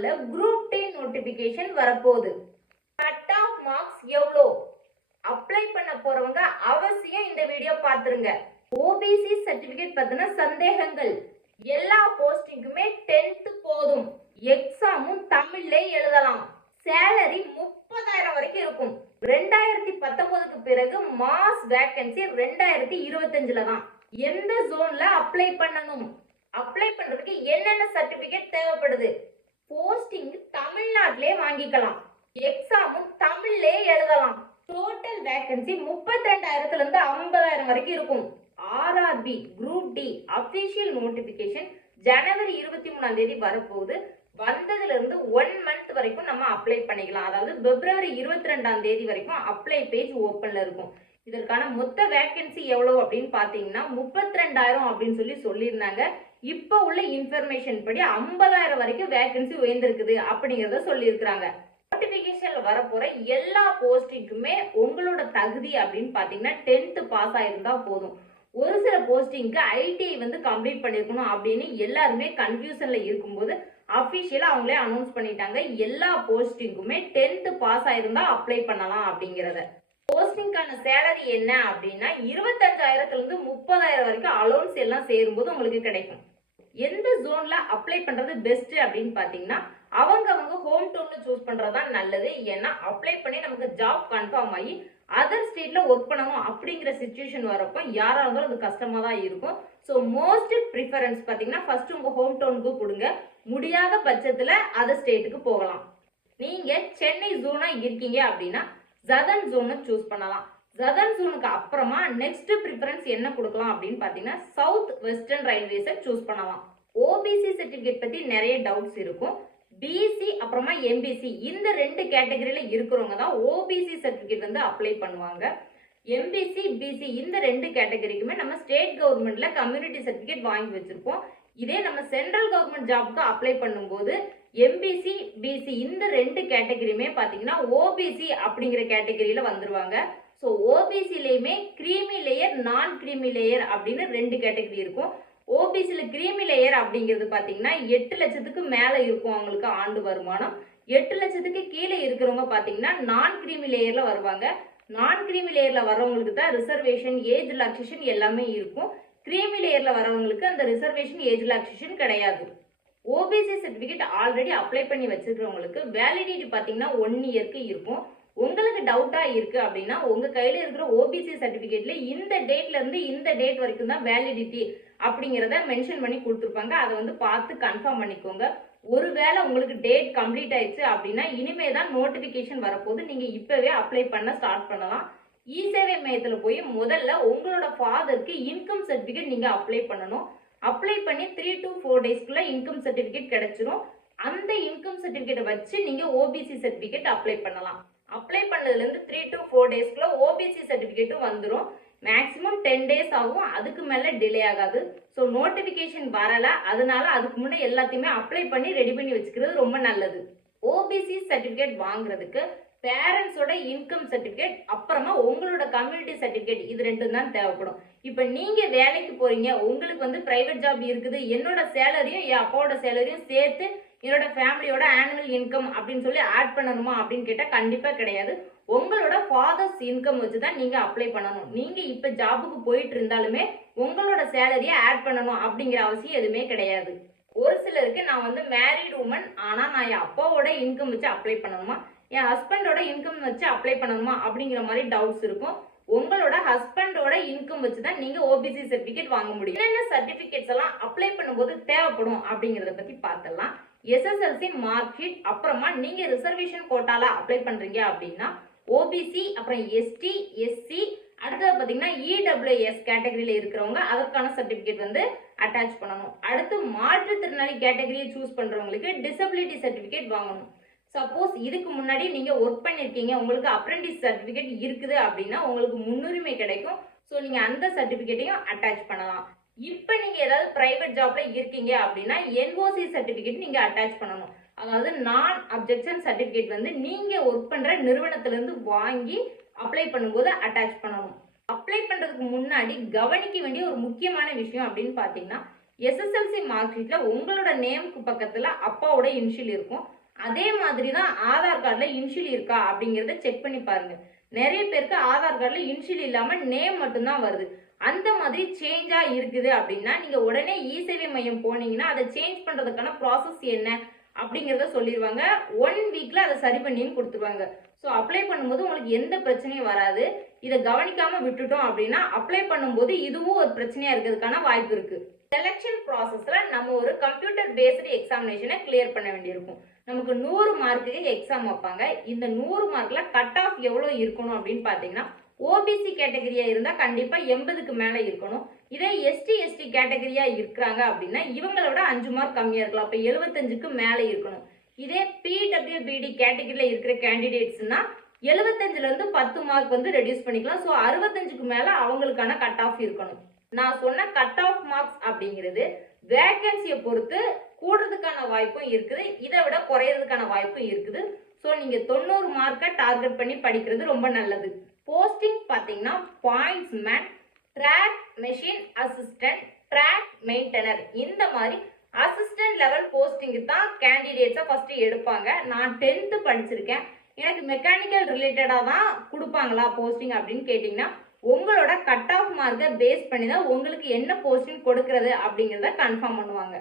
நாள்ல group D notification வரப்போகுது. Cut off marks எவ்வளோ அப்ளை பண்ண போறவங்க அவசியம் இந்த வீடியோ பார்த்துருங்க. ஓபிசி சர்டிபிகேட் பத்தின சந்தேகங்கள், எல்லா போஸ்டிங்குமே 10th போதும், எக்ஸாமும் தமிழ்ல எழுதலாம், சேலரி 30,000 வரைக்கும் இருக்கும். 2019க்கு பிறகு மாஸ் வேகன்சி 2025ல தான். எந்த ஜோன்ல அப்ளை பண்ணணும், அப்ளை பண்றதுக்கு என்னென்ன சர்டிபிகேட் தேவைப்படுது, போஸ்டிங் தமிழ்நாட்டிலே வாங்கிக்கலாம், எக்ஸாமும் தமிழ்லே எழுதலாம். டோட்டல் வேகன்சி 32,000ல இருந்து 50,000 வரைக்கும் இருக்கும். RRB group D official notification ஜனவரி 23ஆம் தேதி வரப்போகுது. வந்ததுல இருந்து 1 மந்த் வரைக்கும் நம்ம அப்ளை பண்ணிக்கலாம். அதாவது பிப்ரவரி 22ஆம் தேதி வரைக்கும் அப்ளை பேஜ் ஓப்பன்ல இருக்கும். இதற்கான மொத்த வேகன்சி எவ்வளவு அப்படின்னு பாத்தீங்கன்னா 32,000 அப்படின்னு சொல்லியிருந்தாங்க. இப்ப உள்ள இன்ஃபர்மேஷன் படி 50,000 வரைக்கும் வேகன்சி உயர்ந்திருக்குது அப்படிங்கறத சொல்லியிருக்கிறாங்க. நோட்டிபிகேஷன்ல வரப்போற எல்லா போஸ்டிங்குமே உங்களோட தகுதி அப்படின்னு பாத்தீங்கன்னா 10th பாஸ் ஆயிருந்தா போதும். ஒரு சில போஸ்டிங்க்கு ஐடிஐ கம்ப்ளீட் பண்ணிருக்கணும் அப்படின்னு எல்லாருமே கன்ஃபியூஷன்ல இருக்கும்போது அபிஷியலா அவங்களே அனௌன்ஸ் பண்ணிட்டாங்க. எல்லா போஸ்டிங்குமே 10th பாஸ் ஆயிருந்தா அப்ளை பண்ணலாம் அப்படிங்கறத. போஸ்டிங்கான சேலரி என்ன அப்படின்னா 25,000ல இருந்து 30,000 வரைக்கும் அலோன்ஸ் எல்லாம் சேரும்போது உங்களுக்கு கிடைக்கும். எந்த ஜோன்ல அப்ளை பண்றது பெஸ்ட் அப்படின்னு பாத்தீங்கன்னா அவங்க ஹோம் டவுன்ல சூஸ் பண்றதுதான் நல்லது. ஏன்னா அப்ளை பண்ணி நமக்கு ஜாப் கன்ஃபார்ம் ஆகி அதர் ஸ்டேட்ல ஒர்க் பண்ணணும் அப்படிங்கிற சிச்சுவேஷன் வரப்போ யாரா இருந்தாலும் அது கஷ்டமா தான் இருக்கும். ஸோ மோஸ்ட் ப்ரிஃபரன்ஸ் பாத்தீங்கன்னா ஃபர்ஸ்ட் உங்க ஹோம் டவுனுக்கு கொடுங்க. முடியாத பட்சத்துல அதர் ஸ்டேட்டுக்கு போகலாம். நீங்க சென்னை ஜோனா இருக்கீங்க அப்படின்னா சதர்ன் ஜோனை சூஸ் பண்ணலாம். சதர்ன் ஜோனுக்கு அப்புறமா நெக்ஸ்ட் ப்ரிஃபரன்ஸ் என்ன கொடுக்கலாம் அப்படின்னு பாத்தீங்கன்னா சவுத் வெஸ்டர்ன் ரயில்வேஸை சூஸ் பண்ணலாம். ஓபிசி சர்டிபிகேட் பத்தி நிறைய டவுட்ஸ் இருக்கும். பிசி அப்புறமா எம்பிசி இந்த 2 கேட்டகரியில இருக்கிறவங்க தான் ஓபிசி சர்டிபிகேட் அப்ளை பண்ணுவாங்க. எம்பிசி பிசி இந்த 2 கேட்டகரிக்குமே நம்ம ஸ்டேட் கவர்மெண்ட்ல கம்யூனிட்டி சர்டிபிகேட் வாங்கி வச்சிருப்போம். இதே நம்ம சென்ட்ரல் கவர்மெண்ட் ஜாப்க்கு அப்ளை பண்ணும்போது எம்பிசி பிசி இந்த 2 கேட்டகரியுமே பாத்தீங்கன்னா ஓபிசி அப்படிங்கிற கேட்டகரியில வந்துருவாங்க. ஸோ ஓபிசிலையுமே கிரீமி லேயர் நான் கிரீமி லேயர் அப்படின்னு 2 கேட்டகரி இருக்கும். ஓபிசில கிரீமி லேயர் அப்படிங்கிறது பாத்தீங்கன்னா 8 லட்சத்துக்கு மேல இருக்கும் அவங்களுக்கு ஆண்டு வருமானம். 8 லட்சத்துக்கு கீழே இருக்கிறவங்க பாத்தீங்கன்னா நான் கிரீமி லேயர்ல வருவாங்க. நான் கிரீமி லேயர்ல வரவங்களுக்கு தான் ரிசர்வேஷன் ஏஜ் ரிலாக்சேஷன் எல்லாமே இருக்கும். கிரீமி லேயர்ல வரவங்களுக்கு அந்த ரிசர்வேஷன் ஏஜ் ரிலாக்சேஷன் கிடையாது. ஓபிசி சர்டிபிகேட் ஆல்ரெடி அப்ளை பண்ணி வச்சிருக்கிறவங்களுக்கு வேலிடிட்டி பாத்தீங்கன்னா 1 இயருக்கு இருக்கும். உங்களுக்கு டவுட்டா இருக்கு அப்படின்னா உங்க கையில இருக்கிற ஓபிசி சர்டிபிகேட்ல இந்த டேட்ல இருந்து இந்த டேட் வரைக்கும் தான் வேலிடிட்டி அப்படிங்கிறத மென்ஷன் பண்ணி கொடுத்துருப்பாங்க. அதை பார்த்து கன்ஃபார்ம் பண்ணிக்கோங்க. ஒருவேளை உங்களுக்கு டேட் கம்ப்ளீட் ஆயிடுச்சு அப்படின்னா இனிமே தான் நோட்டிபிகேஷன் வரப்போது. நீங்க இப்பவே அப்ளை பண்ண ஸ்டார்ட் பண்ணலாம். இ சேவை மையத்துல போய் முதல்ல உங்களோட ஃபாதருக்கு இன்கம் சர்டிபிகேட் நீங்க அப்ளை பண்ணணும். அப்ளை பண்ணி 3 to 4 டேஸ்க்குள்ள இன்கம் சர்டிபிகேட் கிடைச்சிரும். அந்த இன்கம் சர்டிபிகேட்டை வச்சு நீங்க ஓபிசி சர்டிபிகேட் அப்ளை பண்ணலாம். அப்ளை பண்ணதுல இருந்து 3 to 4 டேஸ்க்குள்ள ஓபிசி சர்டிபிகேட்டும் வந்துடும். மேக்ஸிமம் 10 டேஸ் ஆகும், அதுக்கு மேல டிலே ஆகாது. ஸோ நோட்டிபிகேஷன் வரல, அதனால அதுக்கு முன்னே எல்லாத்தையுமே அப்ளை பண்ணி ரெடி பண்ணி வச்சுக்கிறது ரொம்ப நல்லது. ஓபிசி சர்டிபிகேட் வாங்குறதுக்கு பேரண்ட்ஸோட இன்கம் சர்டிபிகேட் அப்புறமா உங்களோட கம்யூனிட்டி சர்டிபிகேட் இது 2 தான் தேவைப்படும். இப்போ நீங்க வேலைக்கு போறீங்க, உங்களுக்கு பிரைவேட் ஜாப் இருக்குது, என்னோட சேலரியும் என் அப்பாவோட சேலரியும் சேர்த்து என்னோட ஃபேமிலியோட ஆனுவல் இன்கம் அப்படின்னு சொல்லி ஆட் பண்ணணுமா அப்படின்னு கேட்டா கண்டிப்பா கிடையாது. உங்களோட ஃபாதர்ஸ் இன்கம் வச்சு தான் நீங்க அப்ளை பண்ணணும். நீங்க இப்ப ஜாபுக்கு போயிட்டு இருந்தாலுமே உங்களோட சேலரியை ஆட் பண்ணணும் அப்படிங்கிற அவசியம் எதுவுமே கிடையாது. ஒரு சிலருக்கு நான் மேரிட் உமன், ஆனா நான் என் அப்பாவோட இன்கம் வச்சு அப்ளை பண்ணணுமா, என் ஹஸ்பண்டோட இன்கம் வச்சு அப்ளை பண்ணணுமா அப்படிங்கிற மாதிரி டவுட்ஸ் இருக்கும். உங்களோட ஹஸ்பண்டோட இன்கம் வச்சு தான் நீங்க ஓபிசி சர்டிபிகேட் வாங்க முடியும். என்னென்ன சர்டிபிகேட்ஸ் எல்லாம் அப்ளை பண்ணும்போது தேவைப்படும் அப்படிங்கறத பத்தி பார்த்தலாம். எஸ்எஸ்எல்சி மார்க் ஷீட், அப்புறமா நீங்க ரிசர்வேஷன் கோட்டால அப்ளை பண்றீங்க அப்படின்னா ஓபிசி, அப்புறம் எஸ்டி எஸ்சி, அடுத்தது பாத்தீங்கன்னா இடபிள்யூஎஸ் கேட்டகரியில இருக்கிறவங்க அதற்கான சர்டிபிகேட் அட்டாச் பண்ணணும். அடுத்து மாற்றுத்திறனாளி கேட்டகரியை சூஸ் பண்றவங்களுக்கு டிசபிலிட்டி சர்டிபிகேட் வாங்கணும். சப்போஸ் இதுக்கு முன்னாடி நீங்க ஒர்க் பண்ணிருக்கீங்க, உங்களுக்கு அப்ரெண்டிஸ் சர்டிபிகேட் இருக்குது அப்படின்னா உங்களுக்கு முன்னுரிமை கிடைக்கும். ஸோ நீங்க அந்த சர்டிபிகேட்டையும் அட்டாச் பண்ணலாம். இப்போ நீங்க ஏதாவது பிரைவேட் ஜாப்ல இருக்கீங்க அப்படின்னா என்ஓசி சர்டிபிகேட் நீங்க அட்டாச் பண்ணணும். அதாவது நான் அப்ஜெக்ஷன் சர்டிபிகேட் நீங்க ஒர்க் பண்ற நிறுவனத்துல இருந்து வாங்கி அப்ளை பண்ணும்போது அட்டாச் பண்ணணும். அப்ளை பண்றதுக்கு முன்னாடி கவனிக்க வேண்டிய ஒரு முக்கியமான விஷயம் அப்படின்னு பாத்தீங்கன்னா எஸ்எஸ்எல்சி மார்க் ஷீட்ல உங்களோட நேமுக்கு பக்கத்துல அப்பாவோட இனிஷியல் இருக்கும். அதே மாதிரி தான் ஆதார் கார்டுல இனிஷியல் இருக்கா அப்படிங்கறத செக் பண்ணி பாருங்க. நிறைய பேருக்கு ஆதார் கார்டுல இனிஷியல் இல்லாம நேம் மட்டும்தான் வருது. அந்த மாதிரி சேஞ்சா இருக்குது அப்படின்னா நீங்க உடனே இ-சேவை மையம் போனீங்கன்னா அதை சேஞ்ச் பண்றதுக்கான ப்ராசஸ் என்ன அப்படிங்கறத சொல்லிடுவாங்க. 1 வீக்ல அதை சரி பண்ணியும் கொடுத்துருவாங்க. ஸோ அப்ளை பண்ணும்போது உங்களுக்கு எந்த பிரச்சனையும் வராது. இதை கவனிக்காம விட்டுட்டோம் அப்படின்னா அப்ளை பண்ணும்போது இதுவும் ஒரு பிரச்சனையா இருக்கிறதுக்கான வாய்ப்பு இருக்கு. செலெக்ஷன் ப்ராசஸ்ல நம்ம ஒரு கம்ப்யூட்டர் பேஸ்டு எக்ஸாமினேஷனை கிளியர் பண்ண வேண்டியிருக்கும். நமக்கு 100 மார்க்குக்கு எக்ஸாம் வைப்பாங்க. இந்த 100 மார்க்ல கட் ஆஃப் எவ்வளவு இருக்கணும் அப்படின்னு பாத்தீங்கன்னா ஓபிசி கேட்டகரியா இருந்தா கண்டிப்பா 80க்கு மேல இருக்கணும். இதே எஸ்டி கேட்டகரியா இருக்கிறாங்க அப்படின்னா இவங்களோட 5 மார்க் கம்மியா இருக்கலாம். அப்ப 75க்கு மேல இருக்கணும். இதே பிடபிள்யூபிடி கேட்டகரியில இருக்கிற கேண்டிடேட்ஸ்னா 75ல இருந்து 10 மார்க் வந்து ரெடியூஸ் பண்ணிக்கலாம். ஸோ 65க்கு மேல அவங்களுக்கான கட் ஆஃப் இருக்கணும். நான் சொன்ன கட் ஆஃப் மார்க்ஸ் அப்படிங்கிறது வேகன்சியை பொறுத்து கூடுறதுக்கான வாய்ப்பும் இருக்குது, இதை விட குறையறதுக்கான வாய்ப்பும் இருக்குது. ஸோ நீங்க 90 மார்க்கை டார்கெட் பண்ணி படிக்கிறது ரொம்ப நல்லது. போஸ்டிங் பார்த்தீங்கன்னா pointsman, track machine assistant, track maintainer, இந்த மாதிரி அசிஸ்டன்ட் லெவல் போஸ்டிங்கு தான் கேண்டிடேட்ஸை ஃபர்ஸ்ட் எடுப்பாங்க. நான் 10th படிச்சிருக்கேன், எனக்கு மெக்கானிக்கல் ரிலேட்டடாக தான் கொடுப்பாங்களா போஸ்டிங் அப்படின்னு கேட்டிங்கன்னா உங்களோட கட் ஆஃப் மார்க்கை பேஸ் பண்ணி தான் உங்களுக்கு என்ன போஸ்டிங் கொடுக்கறது அப்படிங்கிறத கன்ஃபார்ம் பண்ணுவாங்க.